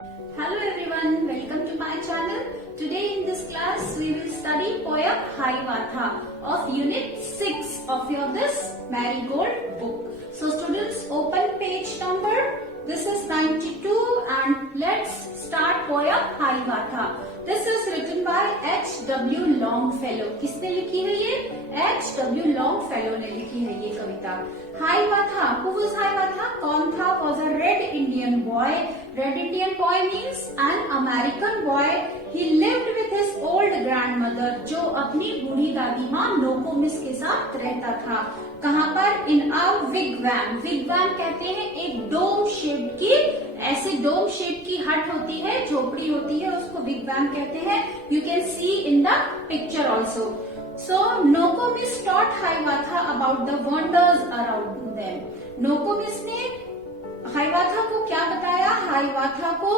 Hello everyone, welcome to my channel. Today in this class we will study poem Haivatha of unit 6 of your this Marigold book. So students, open page number. This is 92 and let's start poem Haivatha. This is written by H.W. Longfellow. किसने लिखी है ये? H.W. Longfellow ने लिखी है ये कविता. Hiawatha. Who was Hiawatha? कौन था? Was a red Indian boy. Red Indian boy means an American boy. He lived with his old grandmother, जो अपनी बूढ़ी दादी माँ नोकोमिस के साथ रहता था. कहाँ पर? इन अ विगवैम. विगवैम कहते हैं एक डोम शेप की, ऐसे डोम शेप की हट होती है, झोपड़ी होती है, उसको विगवैम कहते हैं. You can see in the picture also. So Nokomis taught Hiawatha about the wonders around them. Nokomis ने Hiawatha को क्या बताया? Hiawatha को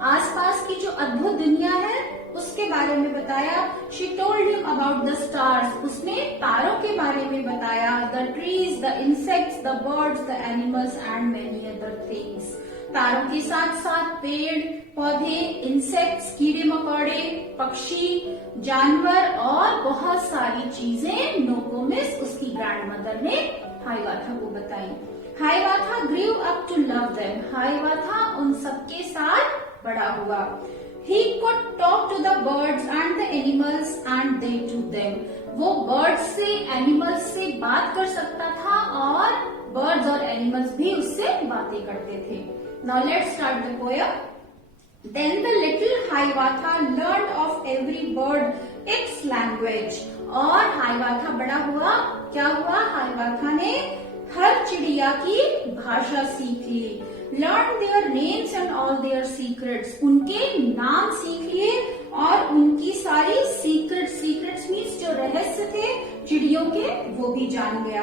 आसपास की जो अद्भुत दुनिया है उसके बारे में बताया. She told him about the stars. उसने तारों के बारे में बताया. The trees, the insects, the birds, the animals and many other things. तारों के साथ साथ पेड़ पौधे, इंसेक्ट्स, कीड़े मकोड़े, पक्षी, जानवर और बहुत सारी चीजें नोकोमिस उसकी ग्रैंडमदर ने हाइवाथा को बताई. Hiawatha grew up to love them. Hiawatha उन सबके साथ बड़ा हुआ. He could talk to the birds and the animals and they to them. वो बर्ड्स से, एनिमल्स से बात कर सकता था और बर्ड्स और एनिमल्स भी उससे बातें करते थे. Now let's start the poem. Then the little Hiawatha learned of every bird its language. और हाइवाथा बड़ा हुआ. क्या हुआ? हाइवाथा ने हर चिड़िया की भाषा सीख ली. Learn their names and all their secrets. उनके नाम सीख लिए और उनकी सारी सीक्रेट्स मीन्स जो रहस्य थे चिड़ियों के वो भी जान गया.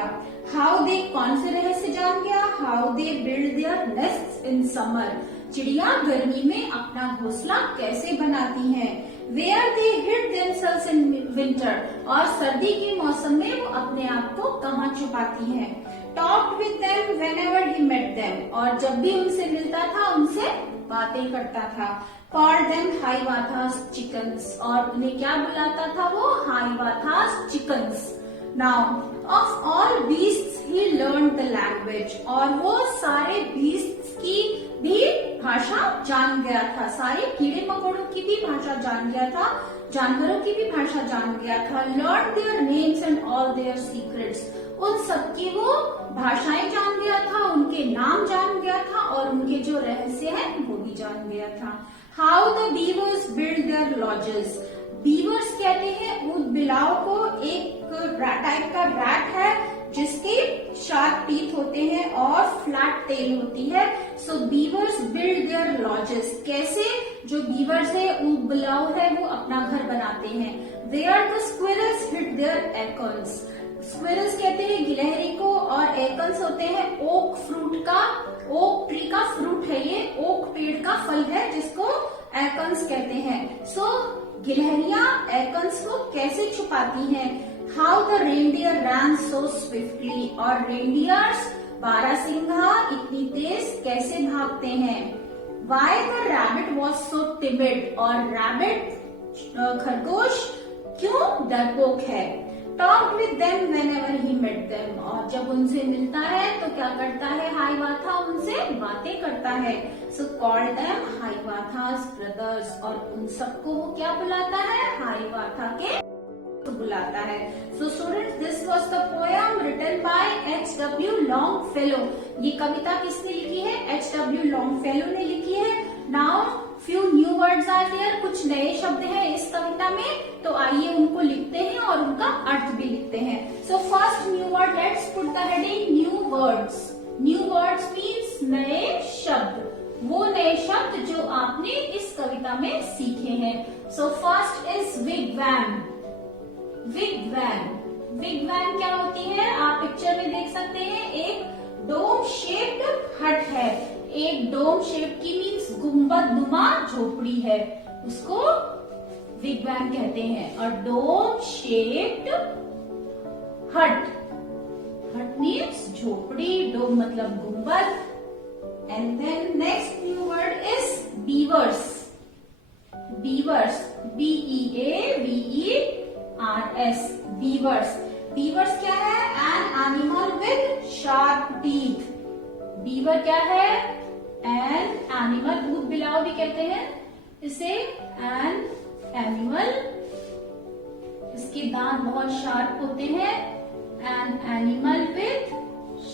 हाउ दे, कौन से रहस्य जान गया? How they build their nests in summer. चिड़िया गर्मी में अपना घोंसला कैसे बनाती हैं. Where they hide themselves in winter. और सर्दी के मौसम में वो अपने आप को कहाँ छुपाती हैं. Talked with them whenever he met them. और जब भी उनसे मिलता था उनसे बातें करता था. Called them Hiawatha's chickens. और उन्हें क्या बुलाता था वो? Hiawatha's chickens. Now of all beasts he learn the language. और वो सारे बीस्ट्स की भी भाषा जान गया था. सारे कीड़े मकोड़ों की भी भाषा जान गया था, जानवरों की भी भाषा जान गया था. Learn their names and all their secrets. उन सबकी वो भाषाएं जान गया था, उनके नाम जान गया था और उनके जो रहस्य है वो भी जान गया था. How the beavers build their lodges. Beavers कहते हैं ऊंट बिलाव को. एक टाइप का रैट है जिसके शार्प टीथ होते हैं और फ्लैट टेल होती है. सो बीवर्स बिल्ड देयर लॉजेस. कैसे? जो बीवर्स है, ऊंट बिलाव है, वो अपना घर बनाते हैं. Where the squirrels hid their acorns. Squirrels कहते हैं गिलहरी को और एकल्स होते हैं ओक फ्रूट का, ओक ट्री का फ्रूट है ये, ओक पेड़ का फल है जिसको एकल्स कहते हैं. सो गिलहरियां एकल्स को कैसे छुपाती हैं. How the reindeer ran so swiftly. और रेनडियर्स बारहसिंघा इतनी तेज कैसे भागते हैं. Why the rabbit was so timid. और रैबिट खरगोश क्यों डरपोक है. Talked with them whenever he met them. और जब उनसे मिलता है तो क्या करता है? हाइवाथा उनसे बातें करता है. So called them Hiawatha's brothers. और उन सबको वो क्या बुलाता है? हाइवाथा के तो बुलाता है. So students, this was the poem written by H.W. Longfellow. ये कविता किसने लिखी है? H.W. Longfellow ने लिखी है. Now few new words are there. कुछ नए शब्द हैं इस कविता में, तो आइए उनको लिखते हैं और उनका अर्थ भी लिखते हैं. So first new word, let's put the heading new words. New words means नए शब्द, वो नए शब्द जो आपने इस कविता में सीखे हैं. So first is विगवैम. विगवैम. विगवैम क्या होती है? आप पिक्चर में देख सकते हैं. एक डोम शेप्ड हट है. एक डोम शेप की मीन्स गुंबद नुमा झोपड़ी है, उसको विगवैम कहते हैं. और डोम शेप्ड हट. हट मीन्स झोपड़ी, डोम मतलब गुंबद, And then next new word is beavers. Beavers. B-E-A-V-E-R-S. Beavers. Beavers क्या है? An animal with sharp teeth. Beaver क्या है? An animal. भूत बिलाव भी कहते हैं इसे. An animal. इसके दांत बहुत शार्प होते हैं. An animal with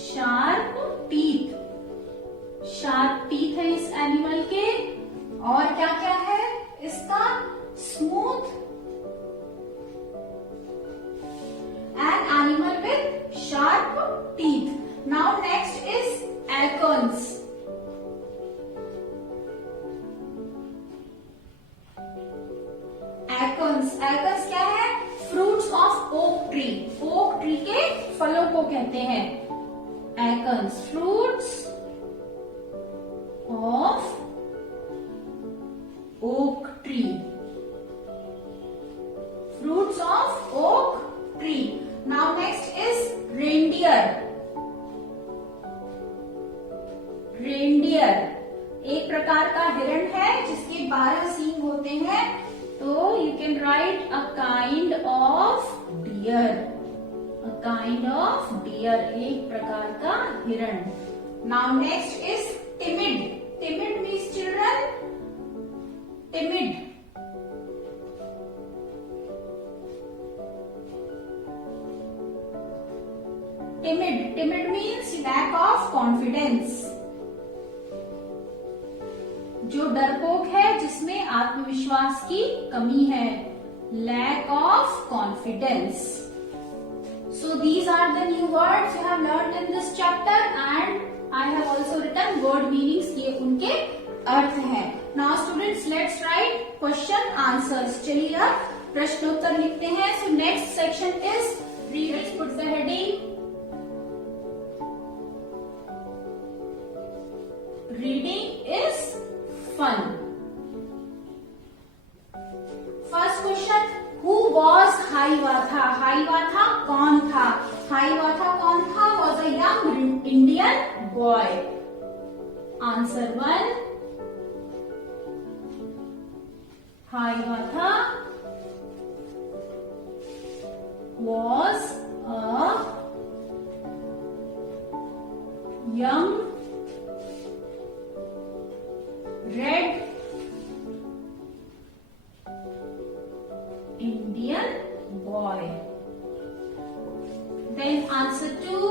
sharp teeth. Sharp teeth है इस एनिमल के. और क्या क्या है इसका? Smooth. An animal with sharp teeth. Now next is acorns. Acorns. Acorns क्या है? Fruits of oak tree. Oak tree के फलों को कहते हैं acorns. Fruits of oak tree. Fruits of oak tree. Now next is reindeer. Reindeer एक प्रकार का हिरण है जिसके 12 सींग होते हैं. तो you can write a kind of deer. A kind of deer एक प्रकार का हिरण. Now next is timid. Timid means children. Timid. Timid. Timid means lack of confidence. जो डरपोक है जिसमें आत्मविश्वास की कमी है. Lack of confidence. So these are the new words you have learned in this chapter and I have also written word meanings. ये उनके अर्थ हैं. Now students let's write question answers. चलिए अब प्रश्नोत्तर लिखते हैं. So next section is read. Let's put the heading. Reading is fun. First question. Who was Hiawatha? Hiawatha कौन था? Hiawatha कौन था? Was a young Indian boy. Answer 1. Hiawatha was a young red Indian boy. Then answer 2.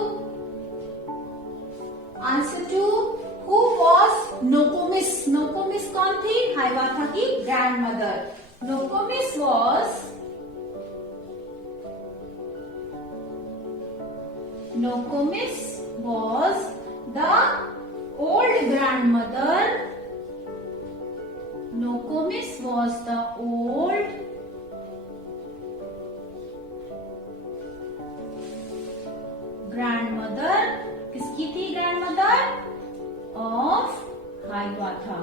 Answer 2. Who was Nokomis? Nokomis कौन थी? Hiawatha की grandmother. Nokomis was the old grandmother. Nokomis was the old grandmother. किसकी थी grandmother? Of Hiawatha.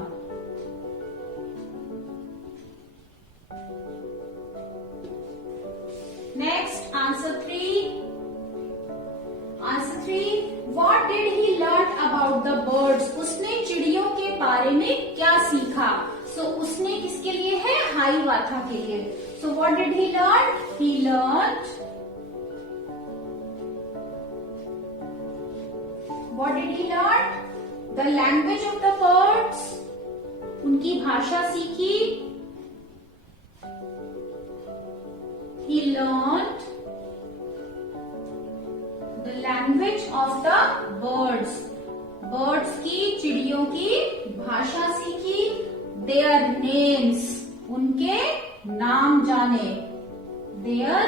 Next, answer 3. Answer 3. What did he learn about the birds? उसने चिड़ियों के बारे में क्या सीखा? So उसने किसके लिए है? Hiawatha के लिए. So what did he learn? He learned. What did he learn? The language of the birds. उनकी भाषा सीखी. He learned the language of the birds. Birds की, चिड़ियों की भाषा सीखी. Their names. उनके नाम जाने. Their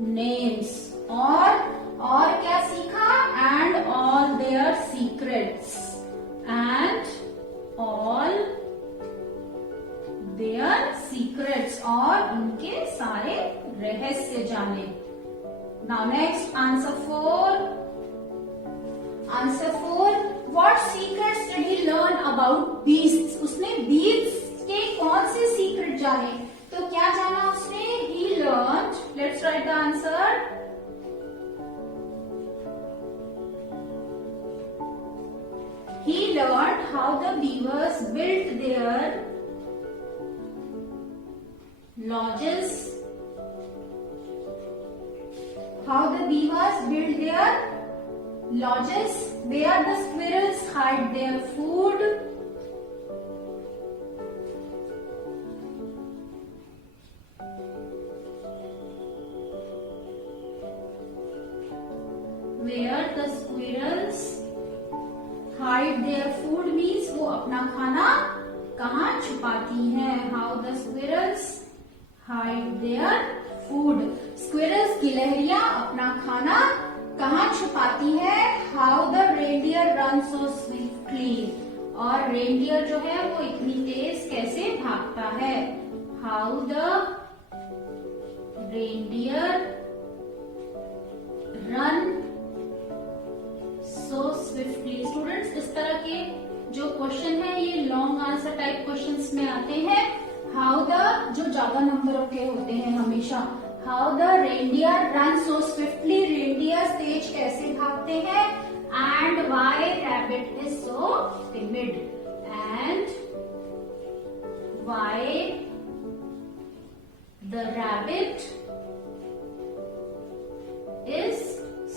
names. और क्या सीखा? And all their secrets. And all their secrets. और उनके सारे रहस्य जाने. Now next, answer 4. Answer 4. What secrets did he learn about beasts? उसने beasts के कौन से secret जाने? तो क्या जाना उसने? He learned. Let's write the answer. He learned how lodges. How the beavers build their lodges, where the squirrels hide their food. Where the squirrels hide their food means वो अपना खाना कहाँ छुपाती हैं. How the squirrels hide their food. Squirrels गिलहरियां अपना खाना कहाँ छुपाती है. How the reindeer run so swiftly. और reindeer जो है वो इतनी तेज कैसे भागता है. How the reindeer run so swiftly. Students इस तरह के जो क्वेश्चन है ये लॉन्ग आंसर टाइप क्वेश्चंस में आते हैं. हाउ द जो ज्यादा नंबर के होते हैं हमेशा. How the reindeer run so swiftly. Reindeer तेज कैसे भागते हैं. And why rabbit is so timid. And why the rabbit is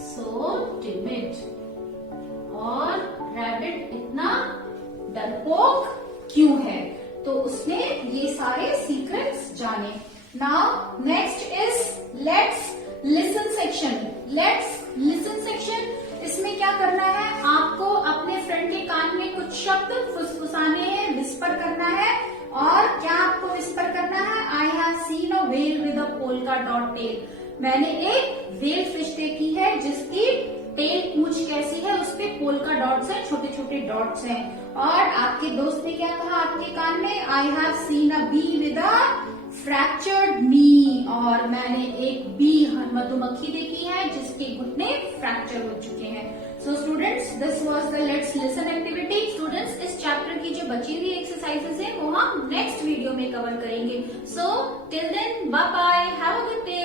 so timid. और रैबिट इतना डरपोक क्यों है. तो उसने ये सारे सीक्रेट्स जाने. Now next is let's listen section. Let's listen section इसमें क्या करना है. आपको अपने फ्रेंड के कान में कुछ शब्द फुसफुसाने हैं, विस्पर करना है. और क्या आपको विस्पर करना है. I have seen a whale with a polka dot tail. मैंने एक व्हेल फिश देखी है जिसकी टेल पूंछ कैसी है, उस पे पोल्का डॉट्स है, छोटे छोटे डॉट्स हैं. और आपके दोस्त ने क्या कहा आपके कान में. I have seen a bee with a fractured knee. और मैंने एक बी मधुमक्खी देखी है जिसके घुटने फ्रैक्चर हो चुके हैं. सो students this was the let's listen activity. Students इस चैप्टर की जो बची हुई एक्सरसाइजेस है वो हम नेक्स्ट वीडियो में कवर करेंगे. So till then bye bye, have a good day.